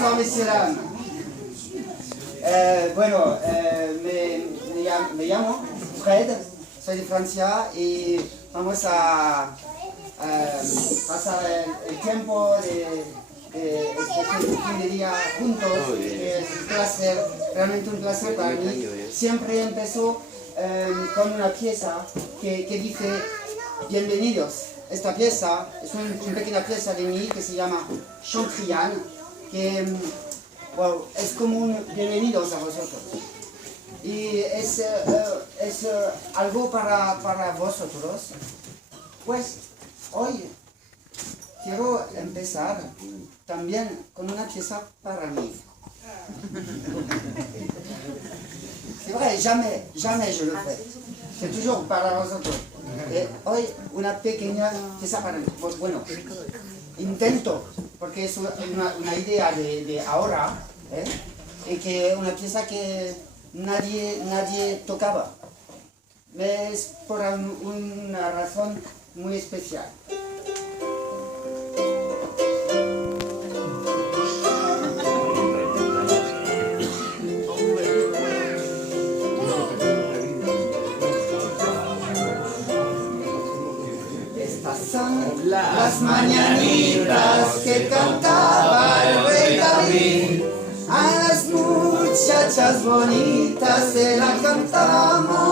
bonsoir messieurs dames. Me llamo Fred, soy de Francia y vamos a pasar el tiempo de este fin de día juntos, que es un placer, realmente un placer para mí. Siempre empezó con una pieza que dice bienvenidos. Esta pieza es una pequeña pieza de mí que se llama Chantrian, que es como un bienvenidos a vosotros. Y es algo para vosotros. Pues hoy quiero empezar también con una pieza para mí. C'est vrai, jamais je le fais. C'est toujours para vosotros. Hoy una pequeña pieza para mí. Pues bueno, intento, porque es una idea de ahora, y que una pieza que nadie tocaba. Es por una razón muy especial. Son las mañanitas que cantaba el rey David. A las muchachas bonitas se las cantamos